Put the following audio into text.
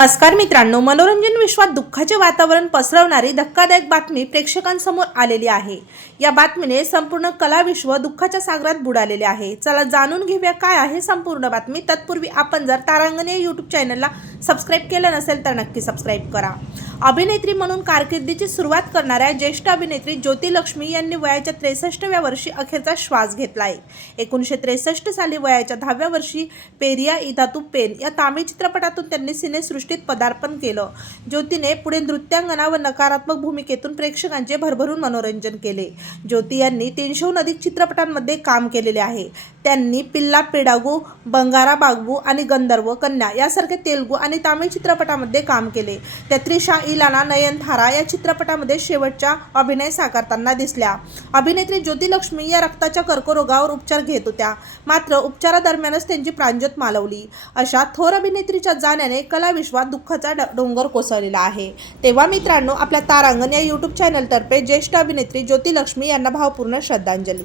नमस्कार मित्रांनो मनोरंजन विश्वात दुःखाचे वातावरण पसरवणारी धक्कादायक बातमी प्रेक्षकांसमोर आलेली आहे. या बातमीने संपूर्ण कलाविश्व दुःखाच्या सागरात बुडालेले आहे. चला जाणून घेऊया काय आहे संपूर्ण बातमी. तत्पूर्वी आपण जर तारांगणे यूट्यूब चॅनलला सबस्क्राईब केलं नसेल तर नक्की सबस्क्राईब करा. अभिनेत्री म्हणून कारकिर्दीची सुरुवात करणाऱ्या ज्येष्ठ अभिनेत्री ज्योती लक्ष्मी यांनी वयाच्या त्रेसष्टव्या वर्षी अखेरचा श्वास घेतला आहे एकोणीसशे त्रेसष्ट साली वयाच्या दहाव्या वर्षी पेरिया इदातू पेन या तामिळ चित्रपटातून त्यांनी सिनेसृष्टीत पदार्पण केलं. ज्योतीने पुढे नृत्यांगना व नकारात्मक भूमिकेतून प्रेक्षकांचे भरभरून मनोरंजन केले. ज्योती यांनी तीनशेहून अधिक चित्रपटांमध्ये काम केलेले आहे. त्यांनी पिल्ला पेडागू बंगारा बागबू आणि गंधर्व कन्या यासारख्या तेलुगू आणि आणि तामिळ चित्रपटामध्ये काम केले. त्या त्रिशा इलाना नयनथारा या चित्रपटामध्ये शेवटच्या अभिनय साकारताना दिसल्या. अभिनेत्री ज्योती लक्ष्मी या रक्ताच्या कर्करोगावर उपचार घेत होत्या. मात्र उपचारादरम्यानच त्यांची प्रांजत मालवली. अशा थोर अभिनेत्रीच्या जाण्याने कलाविश्वात दुःखाचा ड- डोंगर कोसळलेला आहे. तेव्हा मित्रांनो आपल्या तारांगण या यूट्यूब चॅनलतर्फे ज्येष्ठ अभिनेत्री ज्योती लक्ष्मी यांना भावपूर्ण श्रद्धांजली.